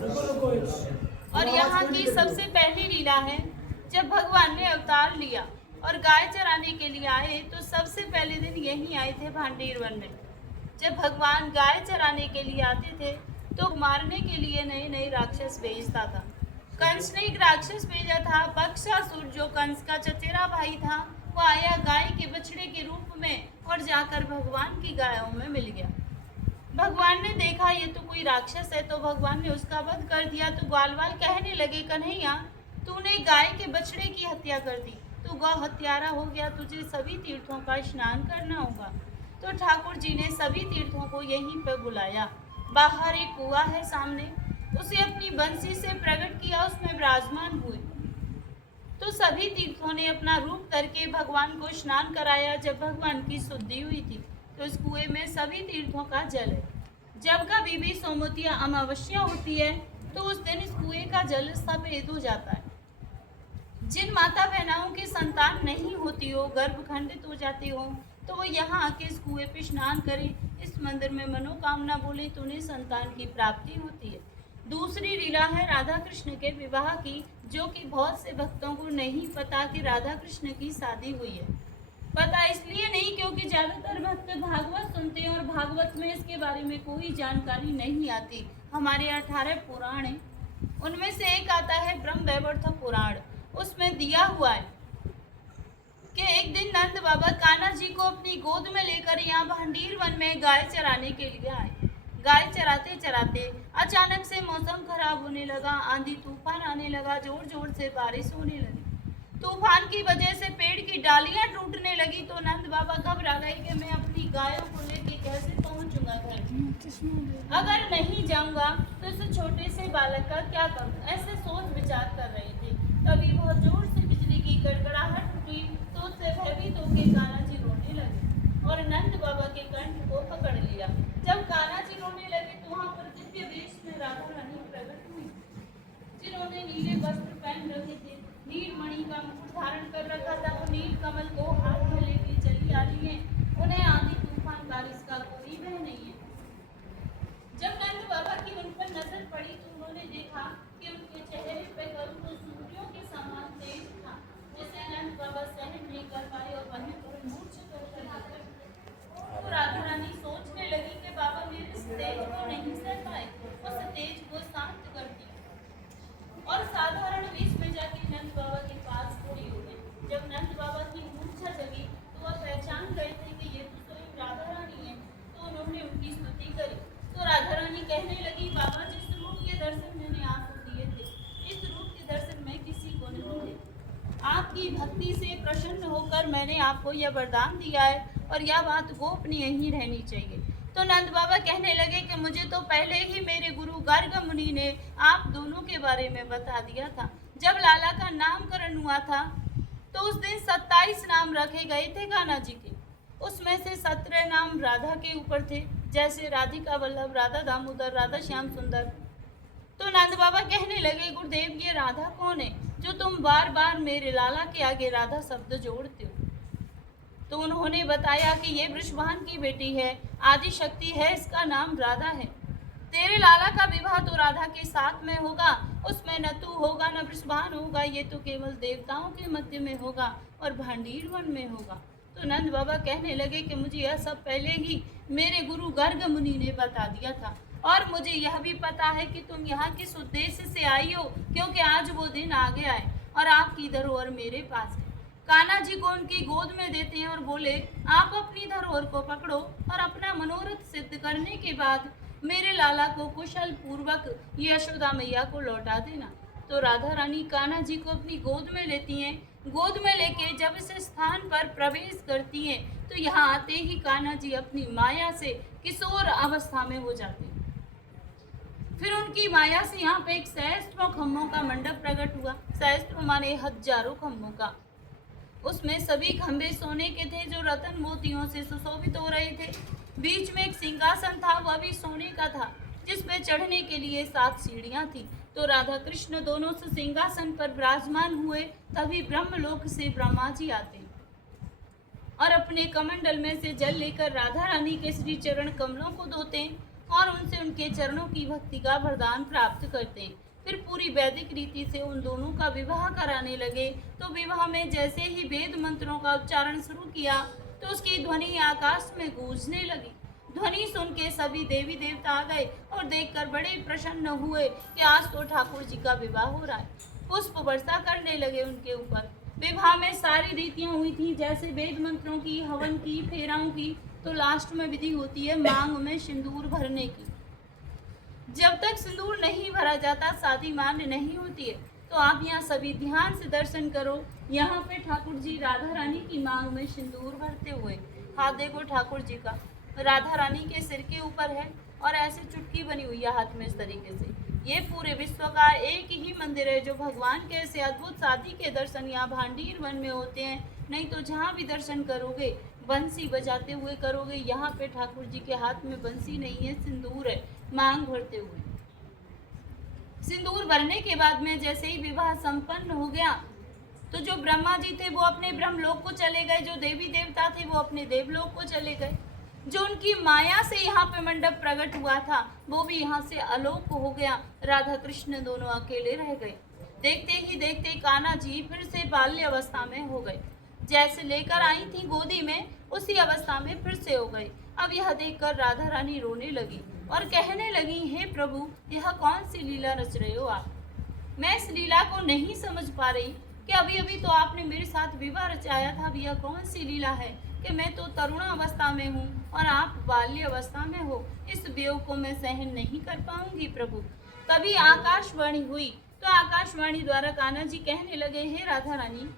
और यहाँ की सबसे पहली लीला है, जब भगवान ने अवतार लिया और गाय चराने के लिए आए तो सबसे पहले दिन यहीं आए थे भांडीर वन में। जब भगवान गाय चराने के लिए आते थे तो मारने के लिए नए नए राक्षस भेजता था। कंस ने एक राक्षस भेजा था, बक्सासुर, जो कंस का चचेरा भाई था। वो आया गाय के बछड़े के रूप में और जाकर भगवान की गायों में मिल गया। भगवान ने देखा ये तो कोई राक्षस है, तो भगवान ने उसका वध कर दिया। तो ग्वालवाल कहने लगे, कन्हैया तूने गाय के बछड़े की हत्या कर दी, तो गौ हत्यारा हो गया, तुझे सभी तीर्थों का स्नान करना होगा। तो ठाकुर जी ने सभी तीर्थों को यहीं पर बुलाया। बाहर एक कुआं है सामने, उसे अपनी बंसी से प्रकट किया, उसमें विराजमान हुए। तो सभी तीर्थों ने अपना रूप करके भगवान को स्नान कराया। जब भगवान की शुद्धि हुई थी तो इस कुएं में सभी तीर्थों का जल है। जब कभी भी सोमवतिया अमावस्या होती है तो उस दिन इस कुएं का जल सफेद हो जाता है। जिन माता बहनाओं की संतान नहीं होती हो, गर्भ खंडित हो जाती हो, तो वो यहाँ आके इस कुएं पे स्नान करें, इस मंदिर में मनोकामना बोले तो उन्हें संतान की प्राप्ति होती है। दूसरी लीला है राधा कृष्ण के विवाह की, जो कि बहुत से भक्तों को नहीं पता कि राधा कृष्ण की शादी हुई है। पता इसलिए नहीं क्योंकि ज्यादातर भक्त भागवत सुनते हैं और भागवत में इसके बारे में कोई जानकारी नहीं आती। हमारे 18 पुराण हैं, उनमें से एक आता है ब्रह्म वैवर्त पुराण। उसमें दिया हुआ है कि एक दिन नंद बाबा कान्हा जी को अपनी गोद में लेकर यहाँ भांडीर वन में गाय चराने के लिए आए। गाय चराते चराते अचानक से मौसम खराब होने लगा, आंधी तूफान आने लगा, जोर जोर से बारिश होने लगी। तूफान की वजह से पेड़ की डालियां टूटने लगी। तो नंद बाबा घबरा गए कि मैं अपनी गायों को लेके कैसे पहुंचूंगा घर, अगर नहीं जाऊंगा तो इस छोटे से बालक का क्या करूं, ऐसे सोच विचार कर रहे थे। तभी बहुत जोर से बिजली की गड़गड़ाहट हुई तो उससे भयभीत होकर कान्हा जी रोने लगे और नंद बाबा के कंठ को पकड़ लिया। जब कान्हा जी रोने लगे तो वहाँ पर दिव्य वेश में राधा रानी प्रकट हुई, जिन्होंने नीले वस्त्र पहन रखे थे, नीलमणि का मुकुट धारण कर रखा था। वो नील कमल को हाथ में लेके चली आ रही है। उन्हें आंधी तूफान बारिश का कोई भय नहीं है। जब नंद बाबा की उन पर नजर पड़ी तो उन्होंने देखा कि उनके चेहरे पर करुण सूर्यों के समान तेज था, जिसे नंद बाबा सहन नहीं कर पाए और वहीं पर मूर्छित होकर गिर गए। तो राधा रानी सोचने लगी कि बाबा मेरे इस तेज को नहीं सह पाए, उस तेज को शांत करती और साधारण वेश में जाके नंद बाबा के पास खड़ी हो गई। जब नंद बाबा की मूर्छा जगी तो वह पहचान गए थे कि ये तो स्वयं राधा रानी है। तो उन्होंने उनकी स्तुति करी। तो राधा रानी कहने लगी, बाबा जिस रूप के दर्शन मैंने आपको दिए थे, इस रूप के दर्शन मैं किसी को नहीं दे। आपकी भक्ति से प्रसन्न होकर मैंने आपको यह वरदान दिया है और यह बात गोपनीय ही रहनी चाहिए। तो नंद बाबा कहने लगे कि मुझे तो पहले ही मेरे गुरु गर्ग मुनि ने आप दोनों के बारे में बता दिया था। जब लाला का नामकरण हुआ था तो उस दिन 27 नाम रखे गए थे कान्हा जी के, उसमें से 17 नाम राधा के ऊपर थे, जैसे राधिका वल्लभ, राधा दामोदर, राधा श्याम सुंदर। तो नंद बाबा कहने लगे, गुरुदेव ये राधा कौन है जो तुम बार बार मेरे लाला के आगे राधा शब्द जोड़ते हो? तो उन्होंने बताया कि ये वृषभान की बेटी है, आदि शक्ति है, इसका नाम राधा है। तेरे लाला का विवाह तो राधा के साथ में होगा, उसमें न तू होगा न वृषभान होगा, ये तो केवल देवताओं के मध्य में होगा और भांडीर वन में होगा। तो नंद बाबा कहने लगे कि मुझे यह सब पहले ही मेरे गुरु गर्ग मुनि ने बता दिया था और मुझे यह भी पता है कि तुम यहाँ किस उद्देश्य से आई हो, क्योंकि आज वो दिन आ गया है और आपकी धरोहर मेरे पास है। कान्हा जी को उनकी गोद में देते हैं और बोले, आप अपनी धरोहर को पकड़ो और अपना मनोरथ सिद्ध करने के बाद मेरे लाला को कुशल पूर्वक यशोदा मैया को लौटा देना। तो राधा रानी कान्हा जी को अपनी गोद में लेती हैं। गोद में लेके जब इस स्थान पर प्रवेश करती हैं तो यहाँ आते ही कान्हा जी अपनी माया से किशोर अवस्था में हो जाते हैं। फिर उनकी माया से यहाँ पे एक सहस्त्रों खम्भों का मंडप प्रकट हुआ। सहस्त्रों माने हजारों खम्भों का। उसमें सभी खंभे सोने के थे जो रतन मोतियों से सुशोभित हो रहे थे। बीच में एक सिंहासन था, वह भी सोने का था, जिसमें चढ़ने के लिए 7 सीढ़ियां थी। तो राधा कृष्ण दोनों से सिंहासन पर विराजमान हुए। तभी ब्रह्मलोक से ब्रह्मा जी आते और अपने कमंडल में से जल लेकर राधा रानी के श्री चरण कमलों को धोते हैं और उनसे उनके चरणों की भक्ति का वरदान प्राप्त करते हैं। फिर पूरी वैदिक रीति से उन दोनों का विवाह कराने लगे। तो विवाह में जैसे ही वेद मंत्रों का उच्चारण शुरू किया तो उसकी ध्वनि आकाश में गूंजने लगी। ध्वनि सुन के सभी देवी देवता आ गए और देखकर बड़े प्रसन्न हुए कि आज तो ठाकुर जी का विवाह हो रहा है। पुष्प वर्षा करने लगे उनके ऊपर। विवाह में सारी रीतियां हुई थी, जैसे वेद मंत्रों की, हवन की, फेराओं की। तो लास्ट में विधि होती है मांग में सिंदूर भरने की। जब तक सिंदूर नहीं भरा जाता शादी मान्य नहीं होती है। तो आप यहाँ सभी ध्यान से दर्शन करो। यहाँ पे ठाकुर जी राधा रानी की मांग में सिंदूर भरते हुए, हाथ देखो ठाकुर जी का राधा रानी के सिर के ऊपर है और ऐसे चुटकी बनी हुई है हाथ में इस तरीके से। ये पूरे विश्व का एक ही मंदिर है जो भगवान के ऐसे अद्भुत शादी के दर्शन यहाँ भांडीर वन में होते हैं। नहीं तो जहाँ भी दर्शन करोगे बंसी बजाते हुए करोगे। यहाँ पे ठाकुर जी के हाथ में बंसी नहीं है, सिंदूर है मांग भरते हुए। सिंदूर भरने के बाद में जैसे ही विवाह संपन्न हो गया तो जो ब्रह्मा जी थे वो अपने ब्रह्मलोक को चले गए, जो देवी देवता थे वो अपने देवलोक को चले गए। जो उनकी माया से यहाँ पे मंडप प्रकट हुआ था वो भी यहाँ से अलोप हो गया। राधा कृष्ण दोनों अकेले रह गए। देखते ही देखते कान्हा जी फिर से बाल्य अवस्था में हो गए। जैसे लेकर आई थी गोदी में उसी अवस्था में फिर से हो गई। अब यह देखकर राधा रानी रोने लगी और कहने लगी, हे प्रभु, यह कौन सी लीला रच रहे हो आप? मैं इस लीला को नहीं समझ पा रही कि अभी अभी तो आपने मेरे साथ विवाह रचाया था। अब यह कौन सी लीला है कि मैं तो तरुण अवस्था में हूँ और आप बाल्य अवस्था में हो। इस वियोग को मैं सहन नहीं कर पाऊंगी प्रभु। तभी आकाशवाणी हुई तो आकाशवाणी द्वारा कान्हा जी कहने लगे, हे राधा रानी,